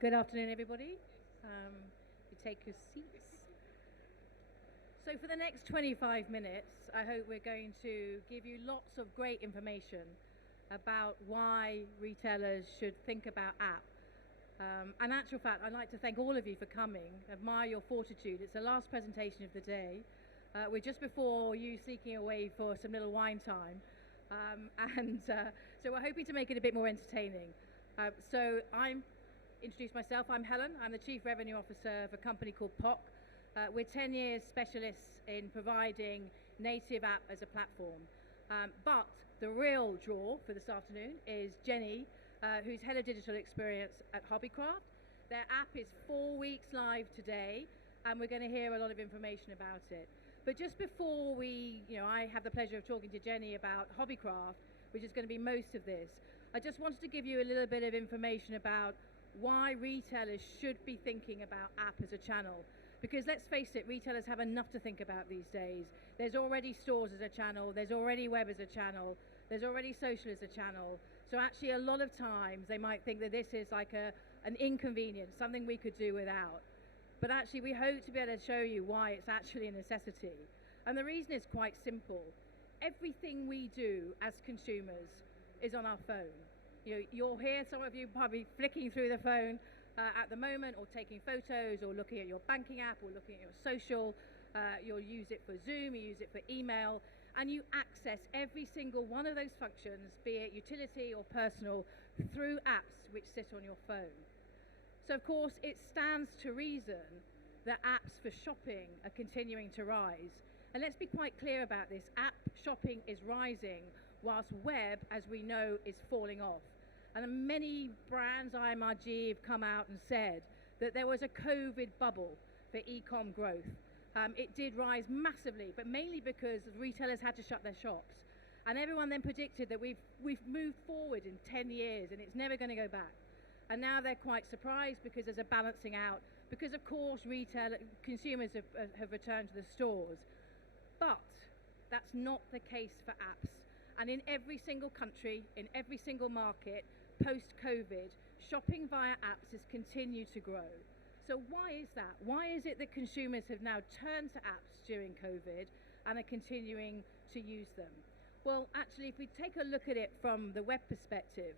Good afternoon, everybody. You take your seats. So for the next 25 minutes, I hope we're going to give you lots of great information about why retailers should think about app. In actual fact, I'd like to thank all of you for coming. Admire your fortitude. It's the last presentation of the day. We're just before you seeking away for some little wine time. So we're hoping to make it a bit more entertaining. So I'm introduce myself. I'm Helen. I'm the Chief Revenue Officer of a company called POC. We're 10 years specialists in providing native app as a platform. But the real draw for this afternoon is Jenny, who's Head of Digital Experience at Hobbycraft. Their app is 4 weeks live today, and we're going to hear a lot of information about it. But just before I have the pleasure of talking to Jenny about Hobbycraft, which is going to be most of this, I just wanted to give you a little bit of information about why retailers should be thinking about app as a channel. Because let's face it, retailers have enough to think about these days. There's already stores as a channel, there's already web as a channel, there's already social as a channel. So actually a lot of times they might think that this is like an inconvenience, something we could do without. But actually we hope to be able to show you why it's actually a necessity. And the reason is quite simple. Everything we do as consumers is on our phone. You'll hear some of you probably flicking through the phone at the moment, or taking photos, or looking at your banking app, or looking at your social. You'll use it for Zoom, you use it for email, and you access every single one of those functions, be it utility or personal, through apps which sit on your phone. So of course it stands to reason that apps for shopping are continuing to rise. And let's be quite clear about this. App shopping is rising, whilst web, as we know, is falling off. And many brands, IMRG, have come out and said that there was a COVID bubble for e-com growth. It did rise massively, but mainly because retailers had to shut their shops. And everyone then predicted that we've moved forward in 10 years and it's never going to go back. And now they're quite surprised because there's a balancing out, because of course consumers have returned to the stores. But that's not the case for apps. And in every single country, in every single market, post-COVID, shopping via apps has continued to grow. So why is that? Why is it that consumers have now turned to apps during COVID and are continuing to use them? Well, actually, if we take a look at it from the web perspective,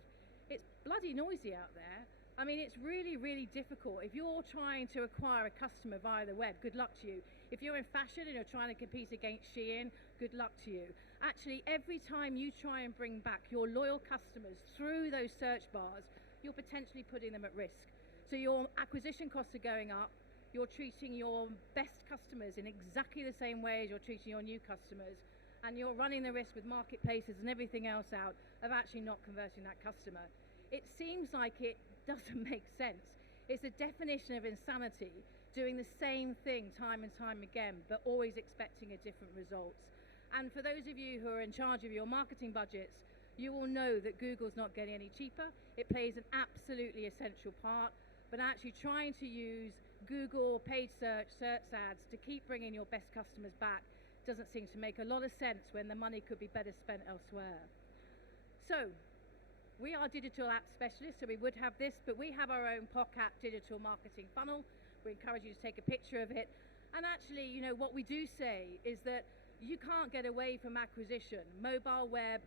it's bloody noisy out there. I mean, it's really, really difficult. If you're trying to acquire a customer via the web, good luck to you. If you're in fashion and you're trying to compete against Shein, good luck to you. Actually, every time you try and bring back your loyal customers through those search bars, you're potentially putting them at risk. So your acquisition costs are going up. You're treating your best customers in exactly the same way as you're treating your new customers. And you're running the risk with marketplaces and everything else out of actually not converting that customer. It seems like it doesn't make sense. It's the definition of insanity, doing the same thing time and time again, but always expecting a different result. And for those of you who are in charge of your marketing budgets, you will know that Google's not getting any cheaper. It plays an absolutely essential part, but actually trying to use Google paid search ads to keep bringing your best customers back doesn't seem to make a lot of sense when the money could be better spent elsewhere. So, we are digital app specialists, so we would have this, but we have our own POC app digital marketing funnel. We encourage you to take a picture of it. And actually, what we do say is that you can't get away from acquisition. Mobile web,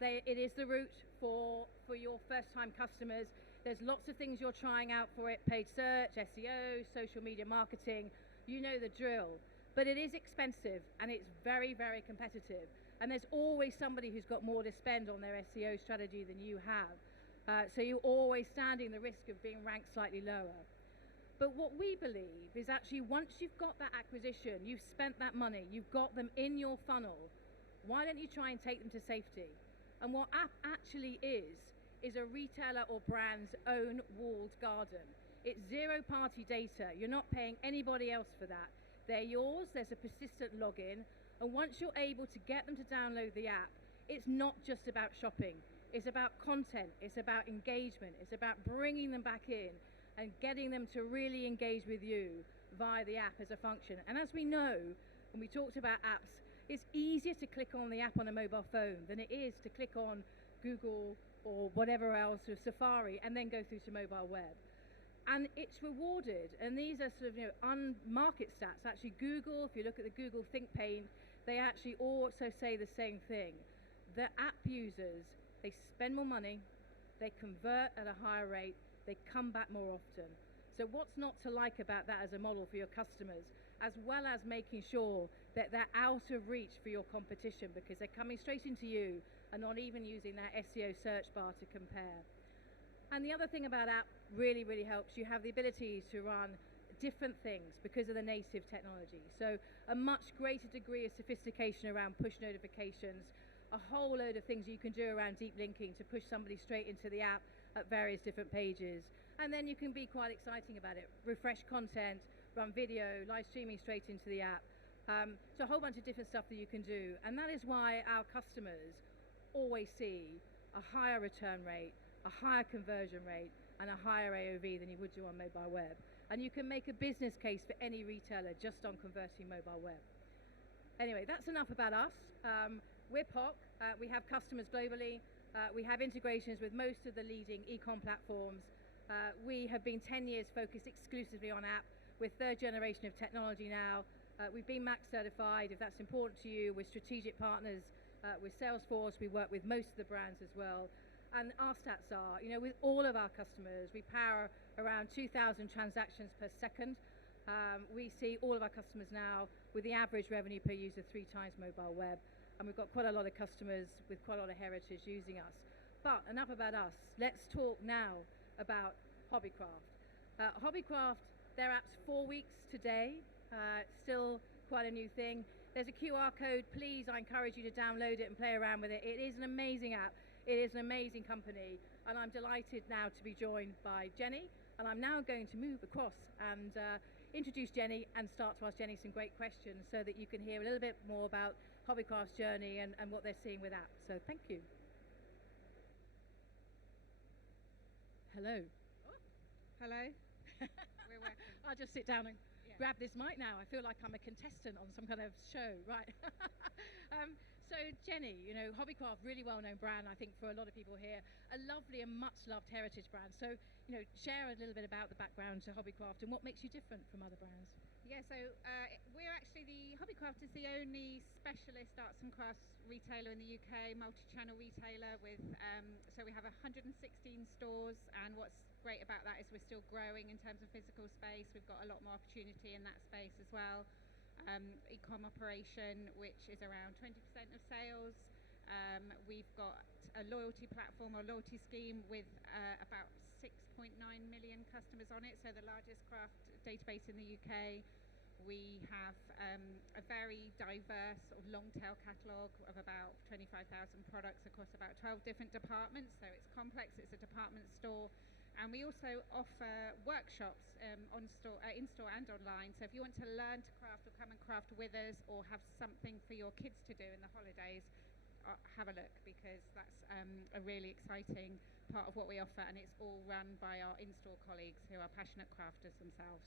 it is the route for your first-time customers. There's lots of things you're trying out for it: paid search, SEO, social media marketing. You know the drill. But it is expensive and it's very, very competitive. And there's always somebody who's got more to spend on their SEO strategy than you have. So you're always standing the risk of being ranked slightly lower. But what we believe is actually once you've got that acquisition, you've spent that money, you've got them in your funnel, why don't you try and take them to safety? And what app actually is a retailer or brand's own walled garden. It's zero-party data. You're not paying anybody else for that. They're yours, there's a persistent login, and once you're able to get them to download the app, it's not just about shopping. It's about content, it's about engagement, it's about bringing them back in and getting them to really engage with you via the app as a function. And as we know, when we talked about apps, it's easier to click on the app on a mobile phone than it is to click on Google or whatever else, or Safari, and then go through to mobile web. And it's rewarded. And these are sort of, market stats. Actually, Google, if you look at the Google Think pane, they actually also say the same thing. The app users, they spend more money, they convert at a higher rate, they come back more often. So what's not to like about that as a model for your customers, as well as making sure that they're out of reach for your competition because they're coming straight into you and not even using that SEO search bar to compare. And the other thing about app really, really helps. You have the ability to run different things because of the native technology. So a much greater degree of sophistication around push notifications, a whole load of things you can do around deep linking to push somebody straight into the app at various different pages. And then you can be quite exciting about it. Refresh content, run video, live streaming straight into the app. So a whole bunch of different stuff that you can do. And that is why our customers always see a higher return rate, a higher conversion rate, and a higher AOV than you would do on mobile web. And you can make a business case for any retailer just on converting mobile web. Anyway, that's enough about us. We're POC. We have customers globally. We have integrations with most of the leading e-com platforms. We have been 10 years focused exclusively on app. We're third generation of technology now. We've been Mac certified, if that's important to you. We're strategic partners with Salesforce. We work with most of the brands as well. And our stats are, with all of our customers, we power around 2,000 transactions per second. We see all of our customers now with the average revenue per user 3 times mobile web. And we've got quite a lot of customers with quite a lot of heritage using us. But enough about us. Let's talk now about Hobbycraft. Hobbycraft, their app's 4 weeks today. Still quite a new thing. There's a QR code. Please, I encourage you to download it and play around with it. It is an amazing app. It is an amazing company. And I'm delighted now to be joined by Jenny. And I'm now going to move across and introduce Jenny and start to ask Jenny some great questions so that you can hear a little bit more about Hobbycraft's journey and what they're seeing with apps. So thank you. Hello. Oh, hello. We're working. I'll just sit down and grab this mic now. I feel like I'm a contestant on some kind of show, right? So Jenny, Hobbycraft, really well-known brand, I think, for a lot of people here. A lovely and much-loved heritage brand. So, share a little bit about the background to Hobbycraft and what makes you different from other brands. Yeah, so we're actually Hobbycraft is the only specialist arts and crafts retailer in the UK, multi-channel retailer with, so we have 116 stores, and what's great about that is we're still growing in terms of physical space. We've got a lot more opportunity in that space as well. E-com operation, which is around 20% of sales. We've got a loyalty platform or loyalty scheme with about 6.9 million customers on it, so the largest craft database in the UK. We have a very diverse sort of long tail catalogue of about 25,000 products across about 12 different departments, so it's complex, it's a department store. And we also offer workshops in-store and online. So if you want to learn to craft or come and craft with us or have something for your kids to do in the holidays, have a look, because that's a really exciting part of what we offer, and it's all run by our in-store colleagues who are passionate crafters themselves.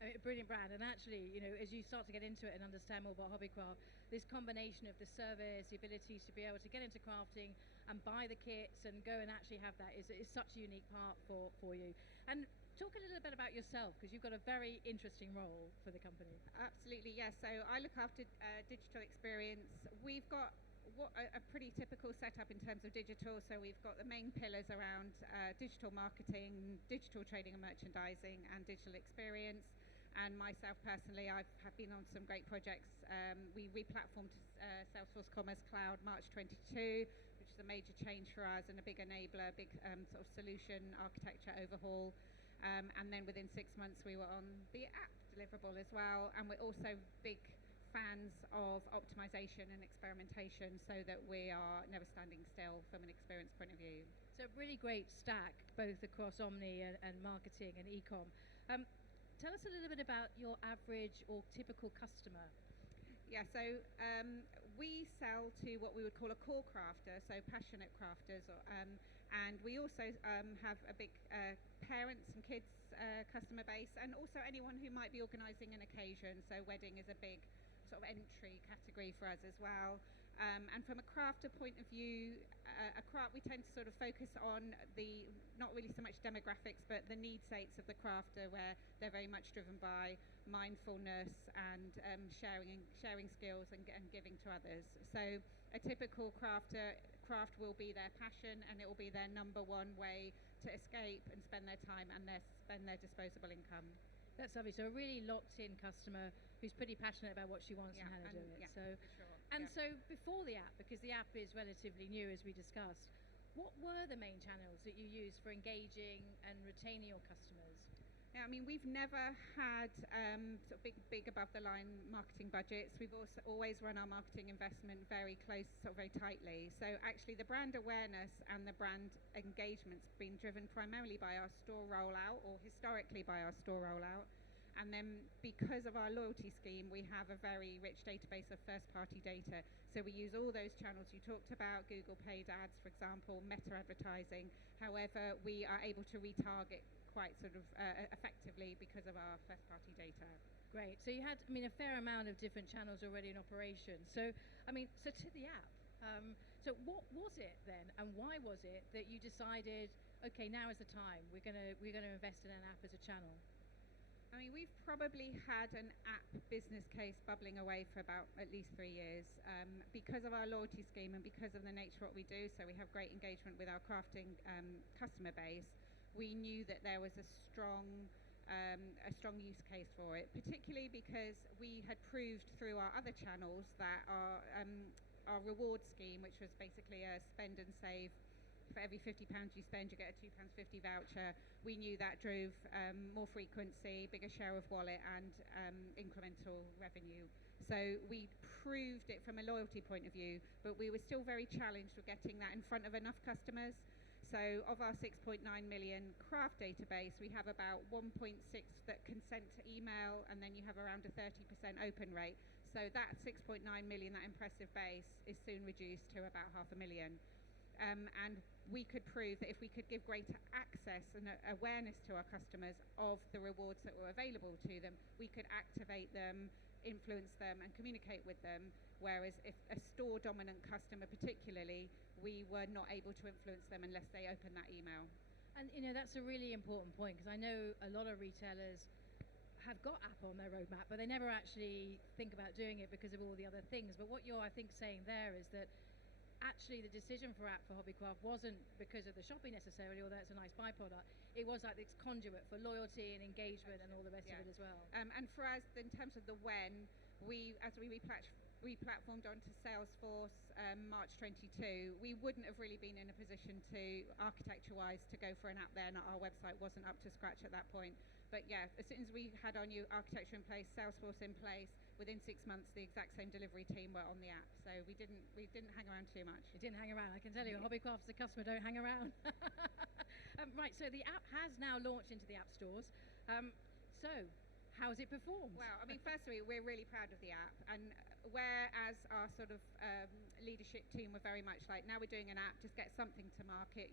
A brilliant brand, and actually, as you start to get into it and understand more about Hobbycraft, this combination of the service, the ability to be able to get into crafting and buy the kits and go and actually have that is such a unique part for you. And talk a little bit about yourself, because you've got a very interesting role for the company. Absolutely, yes. So I look after digital experience. We've got a pretty typical setup in terms of digital. So we've got the main pillars around digital marketing, digital trading and merchandising, and digital experience. And myself personally, I have been on some great projects. We replatformed Salesforce Commerce Cloud March 22, which is a major change for us and a big enabler, big sort of solution architecture overhaul. And then within 6 months, we were on the app deliverable as well. And we're also big fans of optimization and experimentation, so that we are never standing still from an experience point of view. So a really great stack, both across Omni and marketing and e-com. Tell us a little bit about your average or typical customer. Yeah, so we sell to what we would call a core crafter, so passionate crafters, and we also have a big parents and kids customer base, and also anyone who might be organising an occasion. So wedding is a big sort of entry category for us as well. And from a crafter point of view, we tend to sort of focus on not really so much demographics, but the need states of the crafter, where they're very much driven by mindfulness and sharing skills and giving to others. So a typical craft will be their passion, and it will be their number one way to escape and spend their time and spend their disposable income. That's lovely. So a really locked-in customer who's pretty passionate about what she wants and how to do it. Yeah, so, for sure. And so before the app, because the app is relatively new, as we discussed, what were the main channels that you used for engaging and retaining your customers? Yeah, I mean, we've never had sort of big above-the-line marketing budgets. We've also always run our marketing investment very close, sort of very tightly. So actually, the brand awareness and the brand engagement's been driven primarily by our store rollout, or historically by our store rollout. And then because of our loyalty scheme, we have a very rich database of first-party data. So we use all those channels you talked about, Google paid ads, for example, meta advertising. However, we are able to retarget quite sort of effectively because of our first-party data. Great. So you had, I mean, a fair amount of different channels already in operation. So, I mean, so to the app. So what was it then, and why was it that you decided, okay, now is the time, we're gonna invest in an app as a channel? I mean, we've probably had an app business case bubbling away for about at least 3 years because of our loyalty scheme and because of the nature of what we do. So we have great engagement with our crafting customer base. We knew that there was a strong use case for it, particularly because we had proved through our other channels that our reward scheme, which was basically a spend and save. For every £50 you spend, you get a £2.50 voucher. We knew that drove more frequency, bigger share of wallet, and incremental revenue. So we proved it from a loyalty point of view, but we were still very challenged with getting that in front of enough customers. So of our 6.9 million craft database, we have about 1.6 that consent to email, and then you have around a 30% open rate. So that 6.9 million, that impressive base, is soon reduced to about 500,000. And we could prove that if we could give greater access and awareness to our customers of the rewards that were available to them, we could activate them, influence them, and communicate with them. Whereas if a store dominant customer particularly, we were not able to influence them unless they opened that email. And you know, that's a really important point, because I know a lot of retailers have got app on their roadmap, but they never actually think about doing it because of all the other things. But what you're, I think, saying there is that actually the decision for app for Hobbycraft wasn't because of the shopping necessarily, although it's a nice byproduct. It was like this conduit for loyalty and engagement and all the rest of it as well. And for us, in terms of the when, as we replatformed onto Salesforce March 22, we wouldn't have really been in a position to, architecture-wise, to go for an app then. Our website wasn't up to scratch at that point. But yeah, as soon as we had our new architecture in place, Salesforce in place, within 6 months, the exact same delivery team were on the app. So we didn't hang around too much. You didn't hang around. I can tell you, Hobbycraft as a customer don't hang around. Right, so the app has now launched into the app stores. So how's it performed? Well, I mean, firstly, we're really proud of the app. And whereas our sort of leadership team were very much like, now we're doing an app, just get something to market.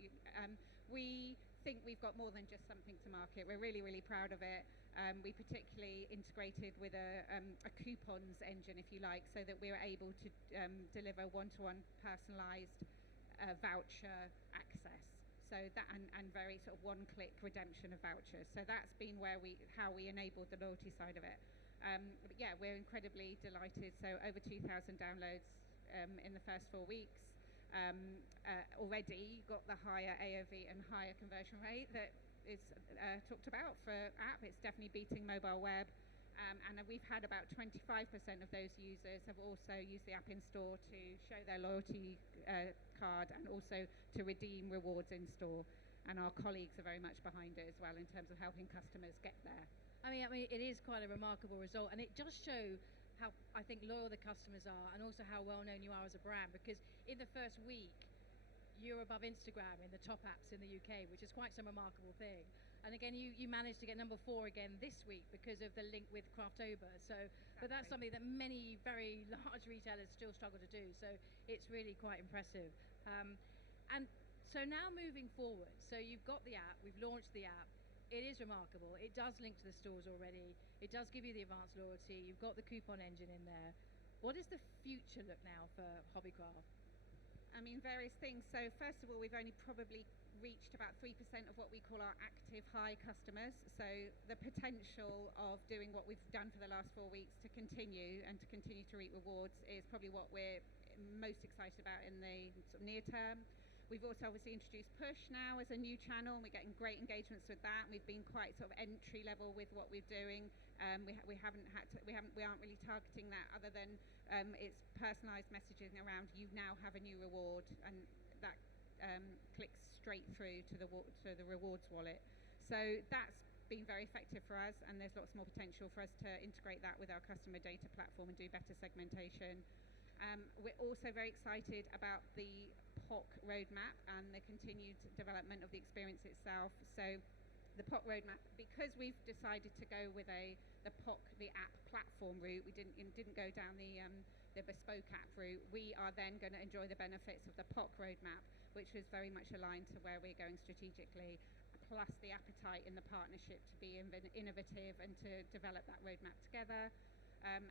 We think we've got more than just something to market. We're really, really proud of it. We particularly integrated with a coupons engine, if you like, so that we were able to deliver one-to-one personalised voucher access. So that and very sort of one-click redemption of vouchers. So that's been how we enabled the loyalty side of it. But yeah, we're incredibly delighted. So over 2,000 downloads in the first 4 weeks. Already got the higher AOV and higher conversion rate that is talked about for app. It's definitely beating mobile web. And we've had about 25% of those users have also used the app in store to show their loyalty card and also to redeem rewards in store. And our colleagues are very much behind it as well in terms of helping customers get there. I mean, it is quite a remarkable result, and it does show how, I think, loyal the customers are, and also how well known you are as a brand, because in the first week, you're above Instagram in the top apps in the UK, which is quite some remarkable thing. And again, you managed to get number 4 again this week because of the link with Craftober. So, exactly. But that's something that many very large retailers still struggle to do. So it's really quite impressive. And so now moving forward, so you've got the app, we've launched the app. It is remarkable. It does link to the stores already. It does give you the advanced loyalty. You've got the coupon engine in there. What does the future look now for Hobbycraft? I mean, various things. So first of all, we've only probably reached about 3% of what we call our active high customers. So the potential of doing what we've done for the last 4 weeks to continue to reap rewards is probably what we're most excited about in the sort of near term. We've also obviously introduced Push now as a new channel, and we're getting great engagements with that. We've been quite sort of entry level with what we're doing. We aren't really targeting that other than it's personalised messaging around you now have a new reward, and that clicks straight through to the rewards wallet. So that's been very effective for us, and there's lots more potential for us to integrate that with our customer data platform and do better segmentation. We're also very excited about the POC roadmap and the continued development of the experience itself. So the POC roadmap, because we've decided to go with the POC, the app platform route, we didn't go down the bespoke app route. We are then going to enjoy the benefits of the POC roadmap, which is very much aligned to where we're going strategically, plus the appetite in the partnership to be innovative and to develop that roadmap together.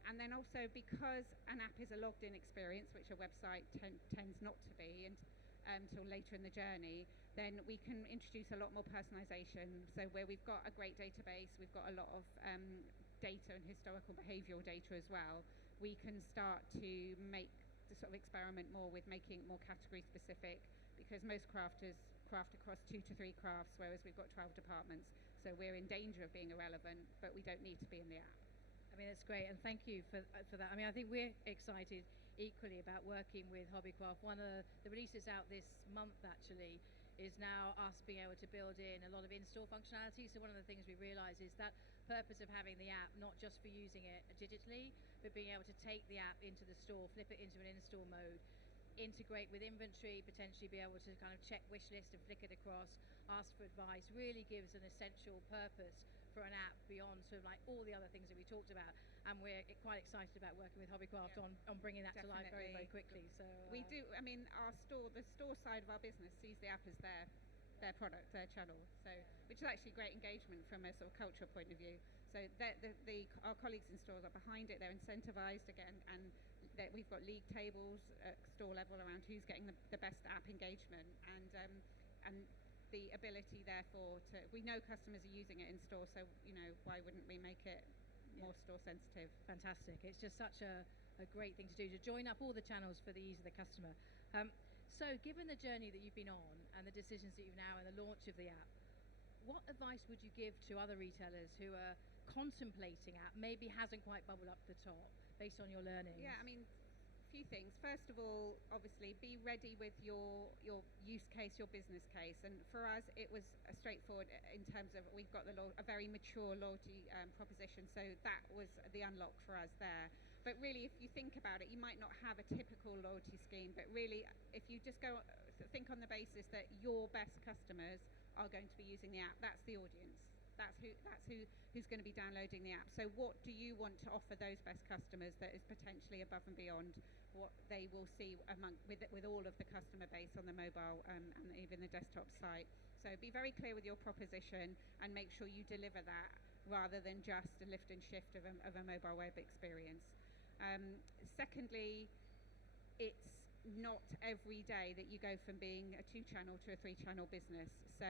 And then also, because an app is a logged-in experience, which a website tends not to be until later in the journey, then we can introduce a lot more personalisation. So where we've got a great database, we've got a lot of data and historical behavioural data as well, we can start to make the sort of experiment more with making it more category specific, because most crafters craft across 2 to 3 crafts, whereas we've got 12 departments. So we're in danger of being irrelevant, but we don't need to be in the app. I mean, that's great, and thank you for that. I mean, I think we're excited equally about working with Hobbycraft. One of the releases out this month, actually, is now us being able to build in a lot of in-store functionality. So one of the things we realise is that purpose of having the app, not just for using it digitally, but being able to take the app into the store, flip it into an in-store mode, integrate with inventory, potentially be able to kind of check wish list and flick it across, ask for advice, really gives an essential purpose for an app beyond sort of like all the other things that we talked about. And we're quite excited about working with Hobbycraft on bringing that to life very, very quickly. So we do. I mean, the store side of our business sees the app as their product, their channel. So which is actually great engagement from a sort of cultural point of view. So our colleagues in stores are behind it. They're incentivized again, and we've got league tables at store level around who's getting the best app engagement, and the ability therefore we know customers are using it in store, so why wouldn't we make it more store sensitive? Fantastic. It's just such a great thing to do, to join up all the channels for the ease of the customer. So given the journey that you've been on and the decisions that you've now and the launch of the app, what advice would you give to other retailers who are contemplating app, maybe hasn't quite bubbled up to the top based on your learnings? Yeah, I mean, few things. First of all, obviously be ready with your use case, your business case, and for us it was straightforward in terms of we've got a very mature loyalty proposition, so that was the unlock for us there. But really, if you think about it, you might not have a typical loyalty scheme, but really if you just think on the basis that your best customers are going to be using the app, that's the audience. That's who's going to be downloading the app. So what do you want to offer those best customers that is potentially above and beyond what they will see with all of the customer base on the mobile and even the desktop site? So be very clear with your proposition and make sure you deliver that rather than just a lift and shift of a mobile web experience. Secondly, it's not every day that you go from being a 2-channel to a 3-channel business. So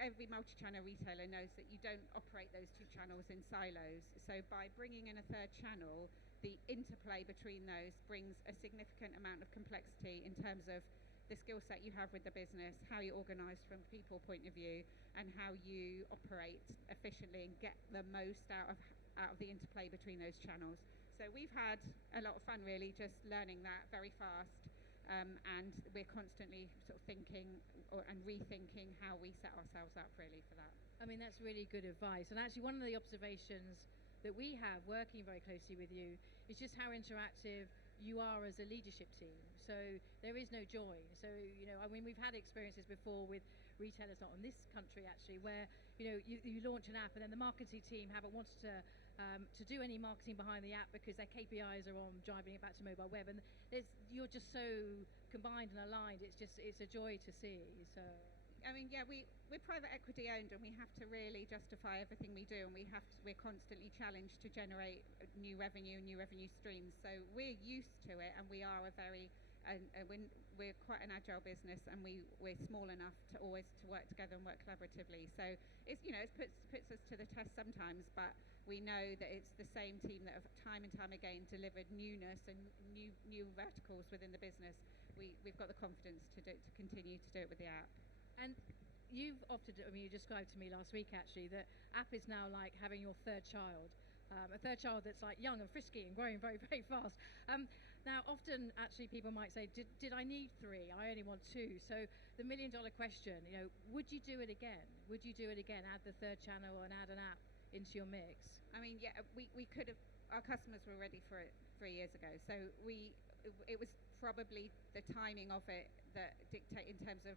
every multi-channel retailer knows that you don't operate those 2 channels in silos. So by bringing in a 3rd channel, the interplay between those brings a significant amount of complexity in terms of the skill set you have with the business, how you're organised from a people point of view, and how you operate efficiently and get the most out of the interplay between those channels. So we've had a lot of fun really just learning that very fast. And we're constantly sort of thinking and rethinking how we set ourselves up really for that. I mean, that's really good advice. And actually, one of the observations that we have working very closely with you is just how interactive you are as a leadership team. So there is no join. So, I mean, we've had experiences before with retailers, not in this country actually, where, you launch an app and then the marketing team haven't wanted to do any marketing behind the app because their KPIs are on driving it back to mobile web. And you're just so combined and aligned. It's a joy to see. So I mean, yeah, we're private equity owned, and we have to really justify everything we do, and we're constantly challenged to generate new revenue streams. So we're used to it, and we are we're quite an agile business, and we're small enough to always to work together and work collaboratively. So it's, it puts us to the test sometimes, but we know that it's the same team that have time and time again delivered newness and new verticals within the business. We've got the confidence to continue to do it with the app. And you've often, you described to me last week actually that app is now like having your third child. A third child that's like young and frisky and growing very, very fast. Now, often actually people might say, did I need 3? I only want 2. So the $1 million question, would you do it again? Would you do it again? Add the third channel and add an app into your mix? I mean, yeah, we could have. Our customers were ready for it 3 years ago. So it was probably the timing of it that dictate in terms of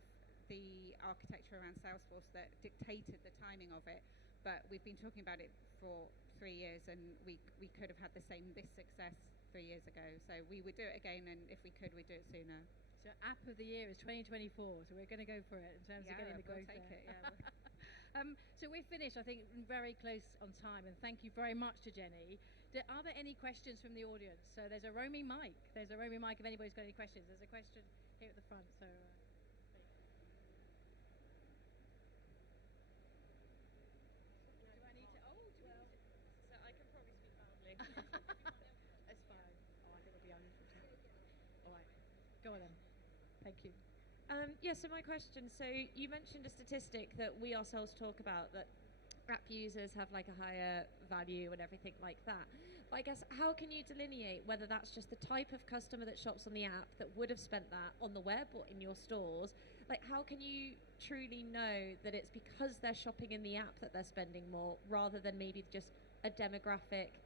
the architecture around Salesforce that dictated the timing of it. But we've been talking about it for 3 years, and we could have had this success 3 years ago. So we would do it again, and if we could, we'd do it sooner. So app of the year is 2024, so we're going to go for it in terms of getting the growth there. So we're finished, I think, very close on time, and thank you very much to Jenny. Are there any questions from the audience? So there's a roaming mic. If anybody's got any questions. There's a question here at the front. So. That's fine. Oh, I think it'll be unusual. All right. Go on then. Thank you. Yeah, so my question, so you mentioned a statistic that we ourselves talk about, that app users have like a higher value and everything like that. But I guess, how can you delineate whether that's just the type of customer that shops on the app that would have spent that on the web or in your stores? Like, how can you truly know that it's because they're shopping in the app that they're spending more, rather than maybe just a demographic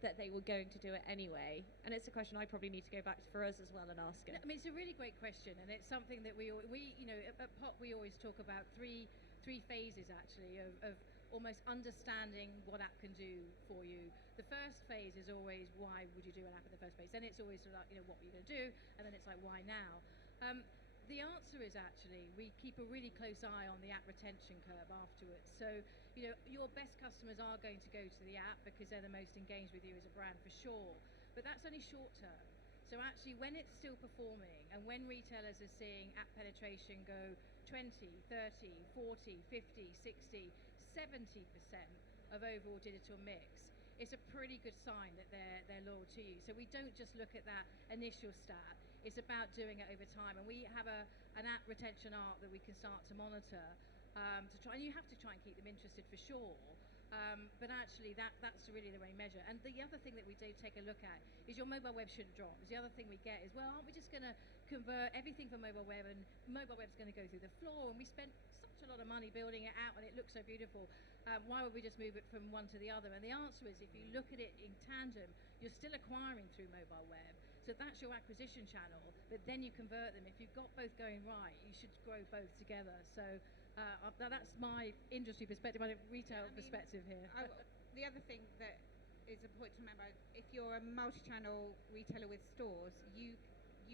that they were going to do it anyway? And it's a question I probably need to go back to for us as well and ask it. I mean, it's a really great question, and it's something that we at POP we always talk about three phases actually of almost understanding what app can do for you. The first phase is always, why would you do an app in the first place? Then it's always sort of like, what are you going to do? And then it's like, why now? The answer is actually we keep a really close eye on the app retention curve afterwards. So, your best customers are going to go to the app because they're the most engaged with you as a brand for sure. But that's only short term. So actually when it's still performing, and when retailers are seeing app penetration go 20, 30, 40, 50, 60, 70% of overall digital mix, it's a pretty good sign that they're loyal to you. So we don't just look at that initial stat. It's about doing it over time, and we have an app retention arc that we can start to monitor to try. And you have to try and keep them interested for sure, but actually that's really the main measure. And the other thing that we do take a look at is your mobile web shouldn't drop. Because the other thing we get is, well, aren't we just going to convert everything from mobile web, and mobile web's going to go through the floor, and we spent such a lot of money building it out, and it looks so beautiful. Why would we just move it from one to the other? And the answer is, if you look at it in tandem, you're still acquiring through mobile web. So that's your acquisition channel, but then you convert them. If you've got both going right, you should grow both together. So that's my industry perspective, my retail perspective here. The other thing that is important to remember, if you're a multi-channel retailer with stores, you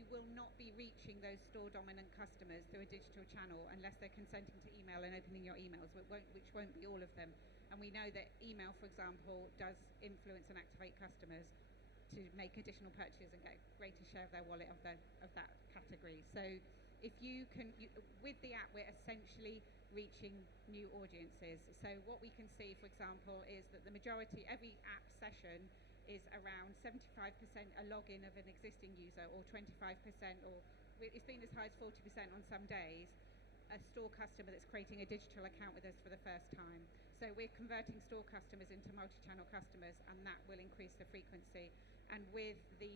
will not be reaching those store-dominant customers through a digital channel unless they're consenting to email and opening your emails, which won't be all of them. And we know that email, for example, does influence and activate customers to make additional purchases and get a greater share of their wallet of that category. So if with the app, we're essentially reaching new audiences. So what we can see, for example, is that the majority, every app session is around 75% a login of an existing user, or 25%, or it's been as high as 40% on some days, a store customer that's creating a digital account with us for the first time. So we're converting store customers into multi-channel customers, and that will increase the frequency. And with the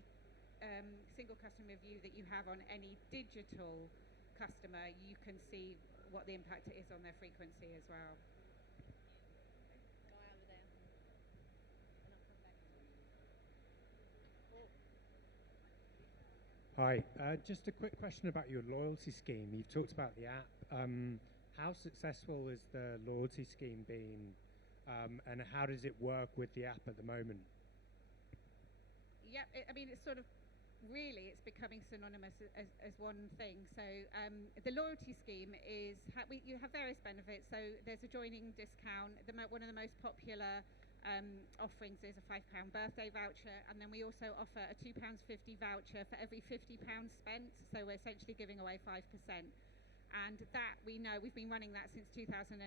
single customer view that you have on any digital customer, you can see what the impact is on their frequency as well. Hi, just a quick question about your loyalty scheme. You've talked about the app. How successful is the loyalty scheme been, and how does it work with the app at the moment? Yeah, I mean, it's sort of really it's becoming synonymous as one thing. So the loyalty scheme is, you have various benefits. So there's a joining discount. One of the most popular offerings is a £5 birthday voucher, and then we also offer a £2.50 voucher for every £50 spent. So we're essentially giving away 5%. And that, we know, we've been running that since 2018.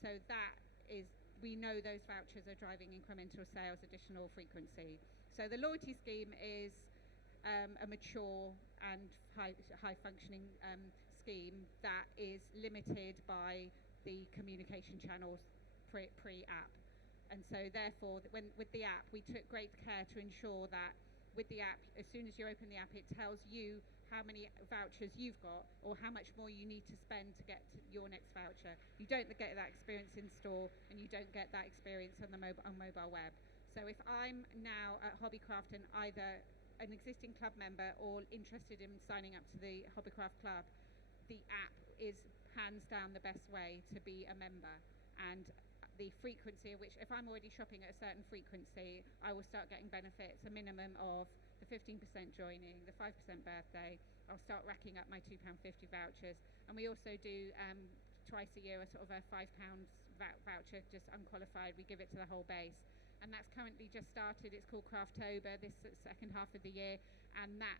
So that is, we know those vouchers are driving incremental sales, additional frequency. So the loyalty scheme is a mature and high functioning scheme that is limited by the communication channels pre-app. And so therefore, with the app, we took great care to ensure that with the app, as soon as you open the app, it tells you how many vouchers you've got or how much more you need to spend to get to your next voucher. You don't get that experience in store, and you don't get that experience on the mobile web. So if I'm now at Hobbycraft and either an existing club member or interested in signing up to the Hobbycraft Club, the app is hands down the best way to be a member. And the frequency of which, if I'm already shopping at a certain frequency, I will start getting benefits, a minimum of the 15% joining, the 5% birthday. I'll start racking up my £2.50 vouchers. And we also do twice a year a sort of a £5 voucher, just unqualified. We give it to the whole base. And that's currently just started. It's called Craftober, this second half of the year, and that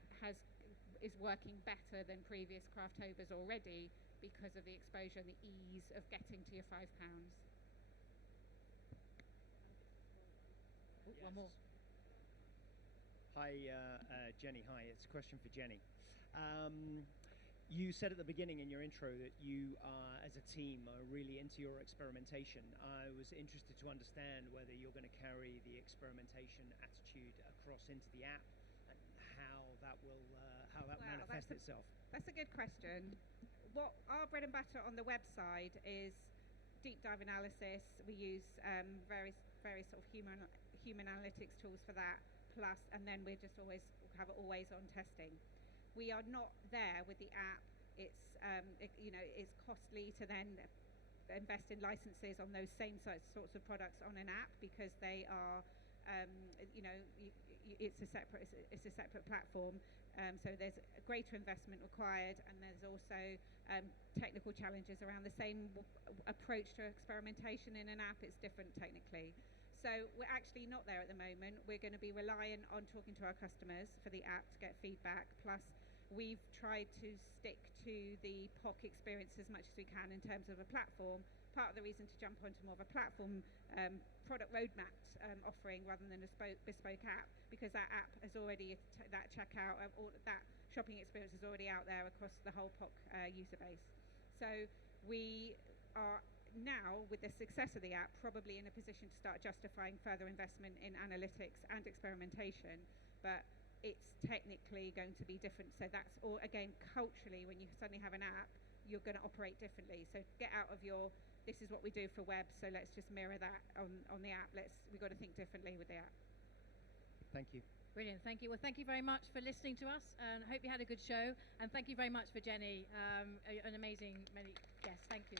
is working better than previous Craftobers already because of the exposure and the ease of getting to your £5. Yes. One more. Hi, Jenny. Hi, it's a question for Jenny. You said at the beginning in your intro that you, as a team, are really into your experimentation. I was interested to understand whether you're going to carry the experimentation attitude across into the app, and how that will manifest itself. That's a good question. What our bread and butter on the website is deep dive analysis. We use various sort of human analytics tools for that. Plus, and then we just always have always on testing. We are not there with the app. It's it's costly to then invest in licenses on those same sorts of products on an app, because they are it's a separate platform. So there's a greater investment required, and there's also technical challenges around the same approach to experimentation in an app. It's different technically. So we're actually not there at the moment. We're going to be reliant on talking to our customers for the app to get feedback. Plus, we've tried to stick to the POC experience as much as we can in terms of a platform. Part of the reason to jump onto more of a platform product roadmap offering rather than a bespoke app, because that app has already, that checkout, or that shopping experience is already out there across the whole POC user base. So we are now, with the success of the app, probably in a position to start justifying further investment in analytics and experimentation, but it's technically going to be different. So that's all, again, culturally, when you suddenly have an app, you're going to operate differently. So get out of your, this is what we do for web, so let's just mirror that on the app. We've got to think differently with the app. Thank you. Brilliant, thank you. Well, thank you very much for listening to us, and I hope you had a good show. And thank you very much for Jenny, an amazing guest. Thank you.